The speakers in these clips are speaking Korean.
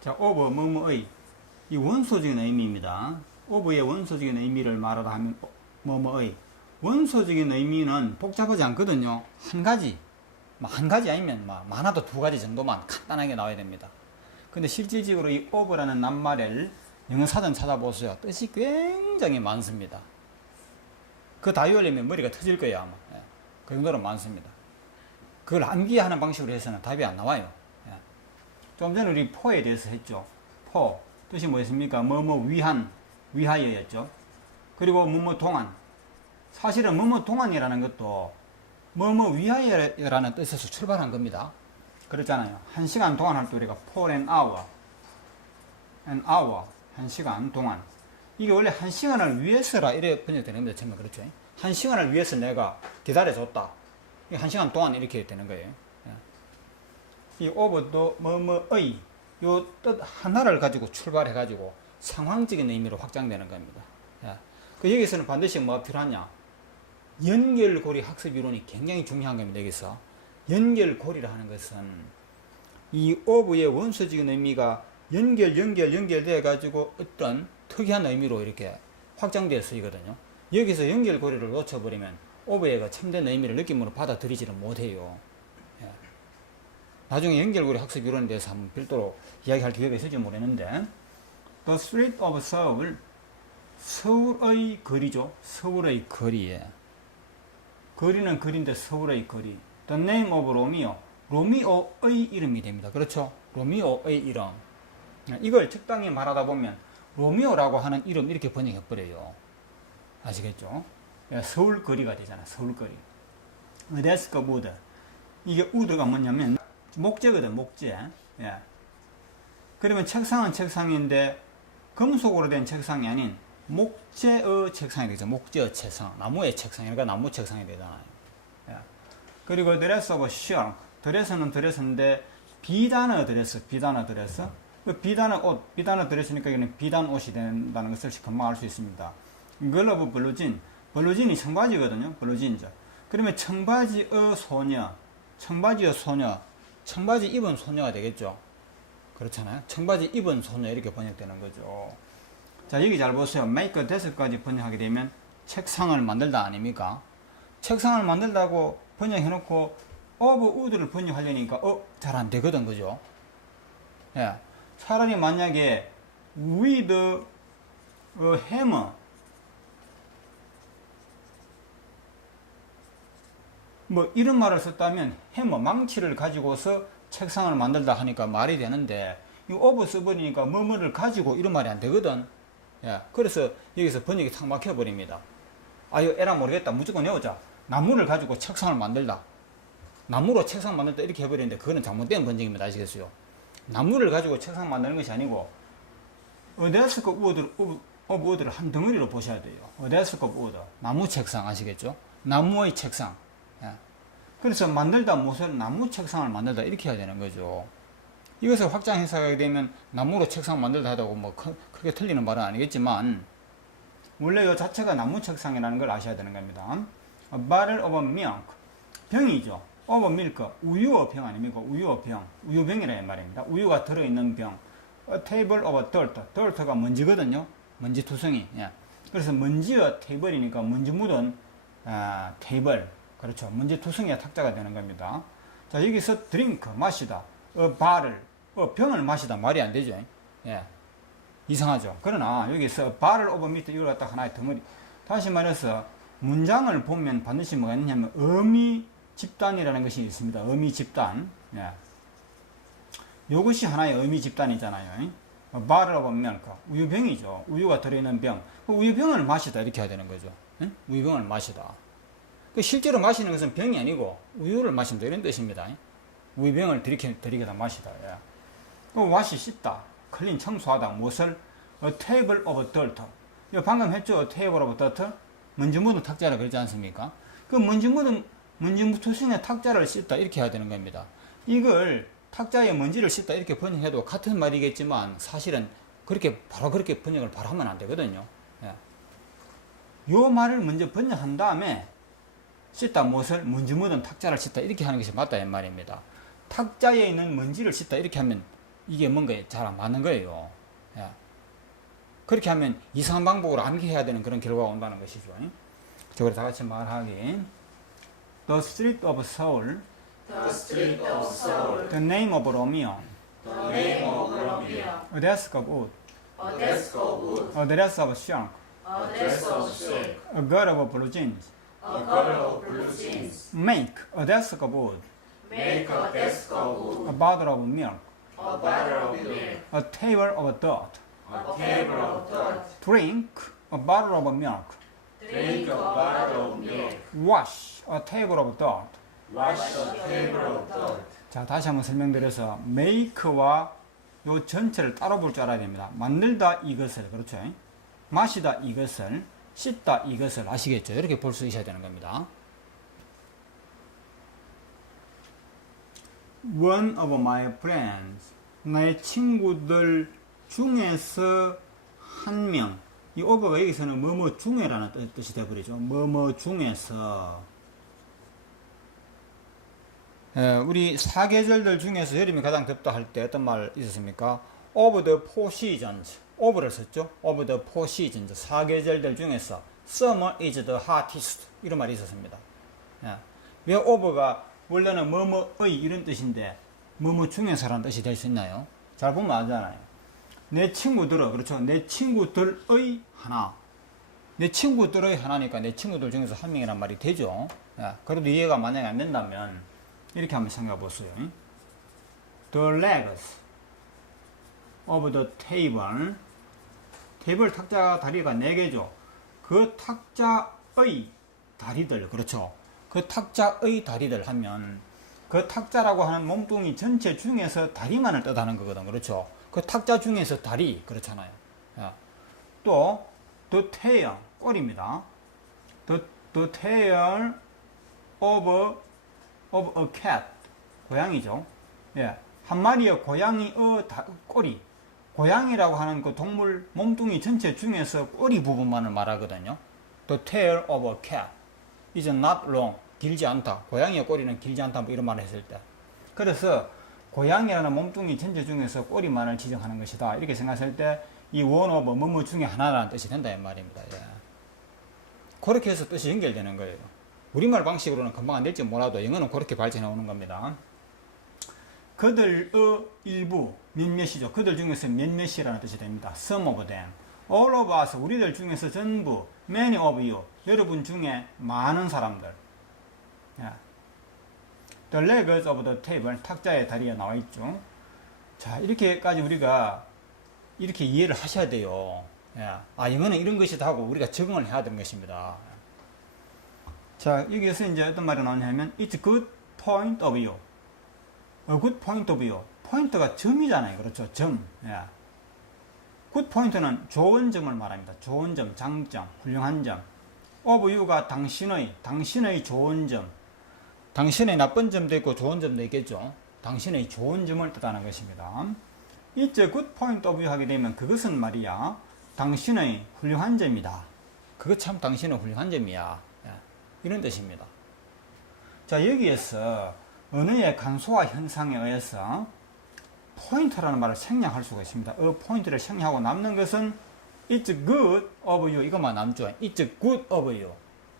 자, 오버 뭐뭐의 이 원소적인 의미입니다. 오버의 원소적인 의미를 말하라 하면 뭐뭐의 원소적인 의미는 복잡하지 않거든요. 한 가지 아니면 많아도 두 가지 정도만 간단하게 나와야 됩니다. 근데 실질적으로 이 오버라는 낱말을 영어 사전 찾아보세요. 뜻이 굉장히 많습니다. 그거 다 외우려면 머리가 터질 거예요, 아마. 예. 그 정도로 많습니다. 그걸 암기하는 방식으로 해서는 답이 안 나와요. 예. 좀 전에 우리 포에 대해서 했죠. 포. 뜻이 뭐였습니까? 뭐뭐 위한, 위하여였죠. 그리고 뭐뭐 동안. 사실은 뭐뭐 동안이라는 것도 뭐뭐 위하여라는 뜻에서 출발한 겁니다. 그렇잖아요. 1시간 동안 할 때 우리가 for an hour. an hour. 1시간 동안. 이게 원래 1시간을 위해서라 이렇게 번역되는 겁니다. 처음에 그렇죠. 1시간을 위해서 내가 기다려줬다. 1시간 동안 이렇게 되는 거예요. 이 over도 뭐뭐의 요 뜻 하나를 가지고 출발해 가지고 상황적인 의미로 확장되는 겁니다. 그 여기서는 반드시 뭐가 필요하냐? 연결고리 학습 이론이 굉장히 중요한 겁니다. 여기서 연결고리라 하는 것은 이 over의 원소적인 의미가 연결되어 가지고 어떤 특이한 의미로 이렇게 확장되어 쓰이거든요. 여기서 연결고리를 놓쳐버리면 over의 참된 의미를 느낌으로 받아들이지를 못해요. 나중에 연결고리 학습 이론에 대해서 한번 별도로 이야기할 기회가 있을지 모르겠는데, The Street of Seoul, 서울의 거리죠. 서울의 거리에. 거리는 거리인데 서울의 거리. The name of Romeo, 로미오의 이름이 됩니다. 그렇죠? 로미오의 이름. 이걸 적당히 말하다 보면 로미오라고 하는 이름 이렇게 번역해버려요. 아시겠죠? 서울 거리가 되잖아. 서울 거리. 데스크 우드. 이게 우드가 뭐냐면 목재거든. 목재. 예. 그러면 책상은 책상인데 금속으로 된 책상이 아닌 목재의 책상이 되죠. 목재의 책상. 나무의 책상. 그러니까 나무 책상이 되잖아요. 예. 그리고 드레스 오브 셔. 드레스는 드레스인데 비단어 드레스. 비단어 드레스. 비단어 옷. 비단어 드레스니까 이거는 비단 옷이 된다는 것을 금방 알 수 있습니다. 글러브 블루진. 블루진이 청바지거든요. 블루진이죠. 그러면 청바지의 소녀. 청바지의 소녀. 청바지 입은 소녀가 되겠죠. 그렇잖아요. 청바지 입은 소녀 이렇게 번역되는 거죠. 자, 여기 잘 보세요. make a desk까지 번역하게 되면 책상을 만들다 아닙니까? 책상을 만들다고 번역해놓고 of wood를 번역하려니까 잘 안 되거든, 그죠? 예. 차라리 만약에 with a hammer 뭐 이런 말을 썼다면 해머 망치를 가지고서 책상을 만들다 하니까 말이 되는데 이 오버 써버리니까 뭐뭐를 가지고 이런 말이 안 되거든. 예, 그래서 여기서 번역이 탁 막혀버립니다. 이거 에라 모르겠다. 무조건 외우자. 나무를 가지고 책상을 만들다. 나무로 책상 만들다 이렇게 해버리는데 그거는 잘못된 번역입니다. 아시겠어요? 나무를 가지고 책상 만드는 것이 아니고 데스크 우드를 한 덩어리로 보셔야 돼요. 데스크 우드. 나무 책상 아시겠죠? 나무의 책상. 그래서 만들다 무슨 나무 책상을 만들다 이렇게 해야 되는 거죠. 이것을 확장 해석하게 되면 나무로 책상 만들다 하다고 뭐 크게 틀리는 말은 아니겠지만 원래 이 자체가 나무 책상이라는 걸 아셔야 되는 겁니다. A bottle of milk. 병이죠. of milk. 우유의 병 아닙니까? 우유의 병. 우유병이라는 말입니다. 우유가 들어있는 병. A table of dirt. dirt가 먼지거든요. 먼지 투성이. 예. 그래서 먼지의 테이블이니까 먼지 묻은 테이블. 그렇죠. 먼지 투성이가 탁자가 되는 겁니다. 자, 여기서 drink, 마시다. barrel, 병을 마시다. 말이 안 되죠. 예. 이상하죠. 그러나 여기서 barrel of meat 이걸 갖다 하나의 덩어리. 다시 말해서 문장을 보면 반드시 뭐가 있냐면 의미 집단이라는 것이 있습니다. 의미 집단. 예. 이것이 하나의 의미 집단이잖아요. barrel of milk, 우유병이죠. 우유가 들어있는 병. 우유병을 마시다 이렇게 해야 되는 거죠. 예? 우유병을 마시다. 실제로 마시는 것은 병이 아니고 우유를 마신다 이런 뜻입니다. 우유병을 들이켜다 마시다. 와시 씻다, 클린 청소하다. 무엇을? A table of dirt. 방금 했죠. A table of dirt. 먼지 묻은 탁자라 그러지 않습니까? 그 먼지 묻은 투성이의 탁자를 씻다 이렇게 해야 되는 겁니다. 이걸 탁자에 먼지를 씻다 이렇게 번역해도 같은 말이겠지만 사실은 바로 그렇게 번역을 바로 하면 안 되거든요. 요 말을 먼저 번역한 다음에 씻다 무엇을? 먼지 묻은 탁자를 씻다 이렇게 하는 것이 맞다 이 말입니다. 탁자에 있는 먼지를 씻다 이렇게 하면 이게 뭔가 잘 안 맞는 거예요. 예. 그렇게 하면 이상한 방법으로 암기해야 되는 그런 결과가 온다는 것이죠. 자, 우리 다 같이 말하기. The street of Seoul. The street of Seoul. The name of Romeo. The name of Romeo. A desk of wood. A desk of wood. A dress of silk. A dress of silk. A girl of blue jeans. A girl of blue jeans. Make a desk of wood. Make a desk of A wood. bottle of milk. A bottle of milk. A table of dirt. A table of dirt. Drink a bottle of milk. Drink a bottle of milk. Wash a table of dirt. Wash a table of dirt. 자, 다시 한번 설명드려서 make와 요 전체를 따로 볼 줄 알아야 됩니다. 만들다 이것을, 그렇죠? 마시다 이것을, 씻다 이것을 아시겠죠? 이렇게 볼 수 있어야 되는 겁니다. One of my friends, 나의 친구들 중에서 한 명. 이 over가 여기서는 뭐뭐 중에라는 뜻이 되어버리죠. 뭐뭐 중에서. 우리 사계절들 중에서 여름이 가장 덥다 할 때 어떤 말 있었습니까? Of the four seasons. over를 썼죠. Of the four seasons. 사계절들 중에서 Summer is the hottest. 이런 말이 있었습니다. 왜 over가 원래는 뭐뭐의 이런 뜻인데 뭐뭐 중에서라는 뜻이 될 수 있나요? 잘 보면 알잖아요. 내 친구들은, 그렇죠. 내 친구들의 하나. 내 친구들의 하나니까 내 친구들 중에서 한 명이란 말이 되죠. 그래도 이해가 만약에 안 된다면 이렇게 한번 생각해 보세요. The legs of the table. 테이블 탁자 다리가 4개죠. 그 탁자의 다리들, 그렇죠. 그 탁자의 다리들 하면 그 탁자라고 하는 몸뚱이 전체 중에서 다리만을 뜻하는 거거든, 그렇죠. 그 탁자 중에서 다리, 그렇잖아요. 또 the tail, 꼬리입니다. The tail of a cat, 고양이죠. 예, 한 마리의 고양이의 꼬리. 고양이라고 하는 그 동물 몸뚱이 전체 중에서 꼬리 부분만을 말하거든요. The tail of a cat is not long, 길지 않다. 고양이의 꼬리는 길지 않다. 뭐 이런 말을 했을 때. 그래서 고양이라는 몸뚱이 전체 중에서 꼬리만을 지정하는 것이다. 이렇게 생각했을 때 이 one of 뭐뭐 중에 하나라는 뜻이 된다 이 말입니다. 예. 그렇게 해서 뜻이 연결되는 거예요. 우리말 방식으로는 금방 안 될지 몰라도 영어는 그렇게 발전해 오는 겁니다. 그들의 일부, 몇몇이죠. 그들 중에서 몇몇이라는 뜻이 됩니다. Some of them. All of us, 우리들 중에서 전부. Many of you, 여러분 중에 많은 사람들. The legs of the table, 탁자의 다리에 나와 있죠. 자, 이렇게까지 우리가 이렇게 이해를 하셔야 돼요. 영어는 이런 것이다 하고 우리가 적응을 해야 되는 것입니다. 자, 여기에서 이제 어떤 말이 나오냐면, It's a good point of view. A good point of view. 포인트가 점이잖아요. 그렇죠. 점. good point는 좋은 점을 말합니다. 좋은 점, 장점, 훌륭한 점. of view가 당신의 좋은 점. 당신의 나쁜 점도 있고 좋은 점도 있겠죠. 당신의 좋은 점을 뜻하는 것입니다. It's a good point of view 하게 되면 그것은 말이야. 당신의 훌륭한 점이다. 그거 참 당신의 훌륭한 점이야. 이런 뜻입니다. 자, 여기에서 언어의 간소화 현상에 의해서 포인트라는 말을 생략할 수가 있습니다. 포인트를 생략하고 남는 것은 It's good of you. 이것만 남죠. It's good of you.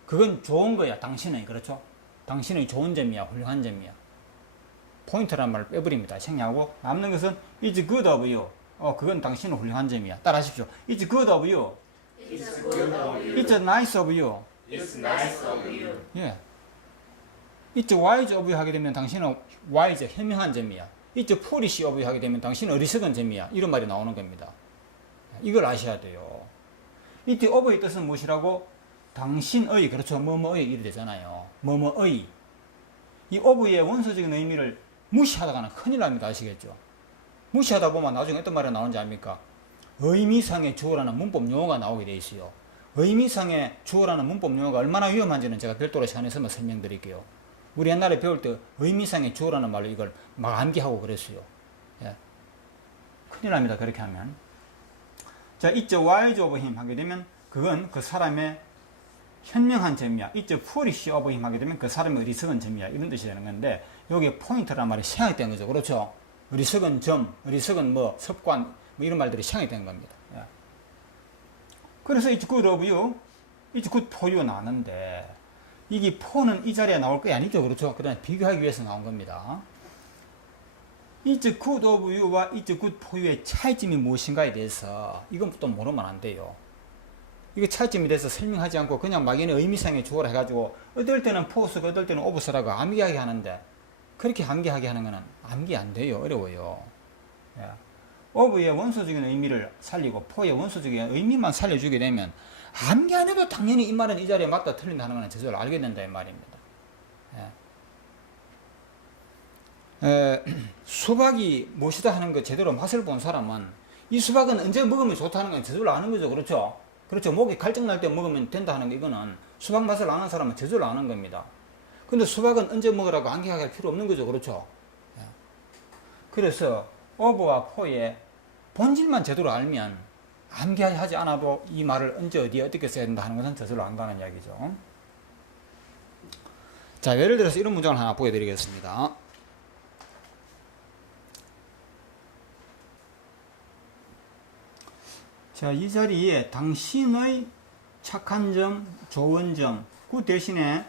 그건 좋은 거야. 당신의. 그렇죠? 당신의 좋은 점이야. 훌륭한 점이야. 포인트라는 말을 빼버립니다. 생략하고 남는 것은 It's good of you. 그건 당신의 훌륭한 점이야. 따라하십시오. It's good of you. It's good of you. It's nice of you. It's nice of you. 예. It's wise of you 하게 되면 당신은 wise, 현명한 점이야. It's foolish of you 하게 되면 당신은 어리석은 점이야. 이런 말이 나오는 겁니다. 이걸 아셔야 돼요. It's of의 뜻은 무엇이라고? 당신의, 그렇죠. 뭐뭐의 이래 되잖아요. 뭐뭐의. 이 of의 원서적인 의미를 무시하다가는 큰일 납니다. 아시겠죠? 무시하다 보면 나중에 어떤 말이 나오는지 압니까? 의미상의 주어라는 문법 용어가 나오게 돼 있어요. 의미상의 주어라는 문법 용어가 얼마나 위험한지는 제가 별도로 시간에 있으면 설명드릴게요. 우리 옛날에 배울 때 의미상의 주어라는 말로 이걸 막 암기하고 그랬어요. 예. 큰일 납니다. 그렇게 하면. 자, It's wise of him 하게 되면 그건 그 사람의 현명한 점이야. It's foolish of him 하게 되면 그 사람의 어리석은 점이야. 이런 뜻이 되는 건데 여기에 포인트라는 말이 생략된 거죠. 그렇죠? 어리석은 점, 어리석은 뭐 습관, 뭐 이런 말들이 시향이 된 겁니다. 예. 그래서 it's good of you, it's good for you 나왔는데, 이게 for는 이 자리에 나올 게 아니죠. 그렇죠? 그 다음에 비교하기 위해서 나온 겁니다. it's good of you와 it's good for you의 차이점이 무엇인가에 대해서 이건 또 모르면 안 돼요. 이게 차이점에 대해서 설명하지 않고 그냥 막연히 의미상의 주어를 해가지고 어떨 때는 for쓰고 어떨 때는 of쓰라고 암기하게 하는데 그렇게 암기하게 하는 거는 암기 안 돼요. 어려워요. 예. of의 원소적인 의미를 살리고 for의 원소적인 의미만 살려주게 되면 암기 안 해도 당연히 이 말은 이 자리에 맞다 틀린다 하는 거는 저절로 알게 된다 이 말입니다. 수박이 무엇이다 하는 거 제대로 맛을 본 사람은 이 수박은 언제 먹으면 좋다는 건 저절로 아는 거죠. 그렇죠? 그렇죠. 목이 갈증 날 때 먹으면 된다 하는 거 이거는 수박 맛을 아는 사람은 저절로 아는 겁니다. 근데 수박은 언제 먹으라고 암기하게 할 필요 없는 거죠. 그렇죠? 그래서 of와 for의 본질만 제대로 알면 암기하지 않아도 이 말을 언제 어디에 어떻게 써야 된다 하는 것은 저절로 안다는 이야기죠. 자, 예를 들어서 이런 문장을 하나 보여드리겠습니다. 자, 이 자리에 당신의 착한 점, 좋은 점, 그 대신에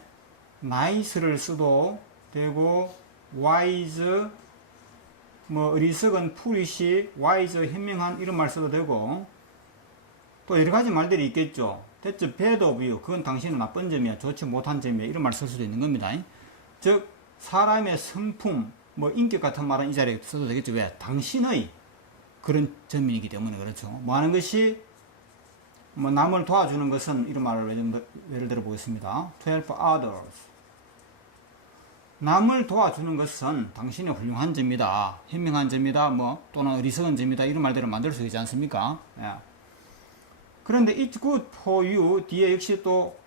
nice를 써도 되고 wise, 뭐 어리석은 foolish, wise 현명한 이런 말 써도 되고 또 여러 가지 말들이 있겠죠. that's bad of you, 그건 당신의 나쁜 점이야, 좋지 못한 점이야 이런 말 쓸 수도 있는 겁니다. 즉 사람의 성품, 뭐 인격 같은 말은 이 자리에 써도 되겠죠. 왜? 당신의 그런 점이기 때문에 그렇죠. 뭐 하는 것이 뭐 남을 도와주는 것은 이런 말을 예를 들어 보겠습니다. to help others. 남을 도와주는 것은 당신의 훌륭한 점이다, 현명한 점이다, 뭐 또는 어리석은 점이다 이런 말들을 만들 수 있지 않습니까? 예. 그런데 it's good for you 뒤에 역시 또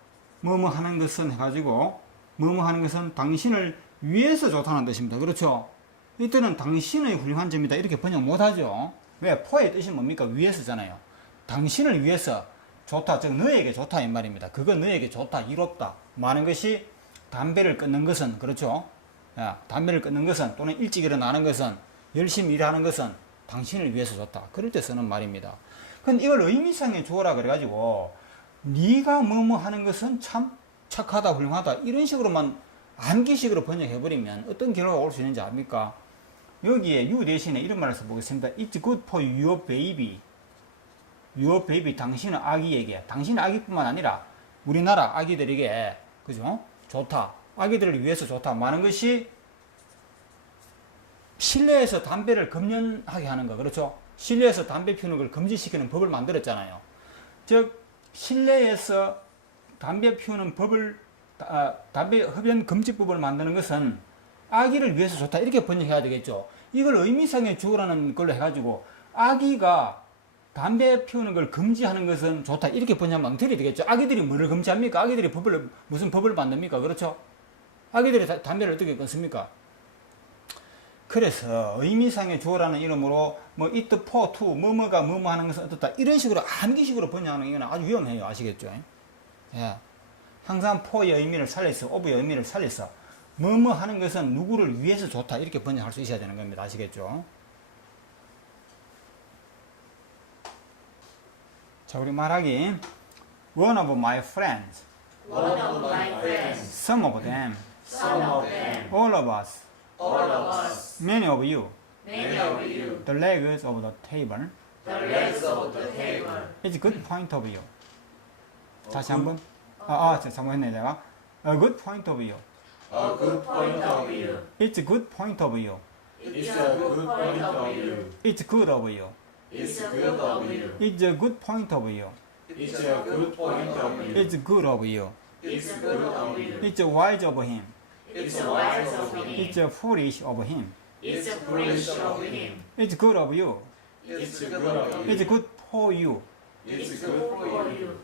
뭐뭐 하는 것은 해가지고 뭐뭐 하는 것은 당신을 위해서 좋다는 뜻입니다. 그렇죠? 이때는 당신의 훌륭한 점이다 이렇게 번역 못하죠. 왜? for의 뜻이 뭡니까? 위해서잖아요. 당신을 위해서 좋다, 즉 너에게 좋다 이 말입니다. 그거 너에게 좋다, 이롭다. 많은 것이 담배를 끊는 것은 그렇죠. 야, 담배를 끊는 것은 또는 일찍 일어나는 것은 열심히 일하는 것은 당신을 위해서 좋다. 그럴 때 쓰는 말입니다. 근데 이걸 의미상의 주어라 그래가지고 네가 뭐뭐 하는 것은 참 착하다, 훌륭하다 이런 식으로만 암기식으로 번역해버리면 어떤 결과가 올 수 있는지 압니까? 여기에 you 대신에 이런 말을 써보겠습니다. It's good for your baby. Your baby, 당신의 아기에게, 당신의 아기뿐만 아니라 우리나라 아기들에게 그죠? 좋다. 아기들을 위해서 좋다. 많은 것이 실내에서 담배를 금연하게 하는 거. 그렇죠? 실내에서 담배 피우는 걸 금지시키는 법을 만들었잖아요. 즉 실내에서 담배 피우는 법을 담배 흡연 금지법을 만드는 것은 아기를 위해서 좋다. 이렇게 번역해야 되겠죠. 이걸 의미상의 주어라는 걸로 해가지고 아기가 담배 피우는 걸 금지하는 것은 좋다. 이렇게 번역하면 엉터리 되겠죠. 아기들이 뭐를 금지합니까? 아기들이 무슨 법을 만듭니까? 그렇죠? 아기들이 담배를 어떻게 끊습니까? 그래서 의미상의 주어라는 이름으로 뭐 it for to, 뭐뭐가 뭐뭐 하는 것은 어떻다. 이런 식으로 암기식으로 번역하는 이건 아주 위험해요. 아시겠죠? 예. 항상 for의 의미를 살려서, of의 의미를 살려서 뭐뭐 하는 것은 누구를 위해서 좋다. 이렇게 번역할 수 있어야 되는 겁니다. 아시겠죠? 자, 우리 말하기. One of my friends. One of my friends. Some of them. Some of them. All of us. All of us. Many of you. Many of you. The legs of the table. The legs of the table. It's a good point of view. 다시 한번. 잘못했네 내가. A good point of view. A good point of view. It's a good point of view. It's a good point of view. It's good of you. It's good of you. It's a good point of view. It's a good point of view. It's good of you. It's good of you. It's wise of him. It's wise of him. It's foolish of him. It's foolish of him. It's good of you. It's good of you. It's good for you. It's good for you.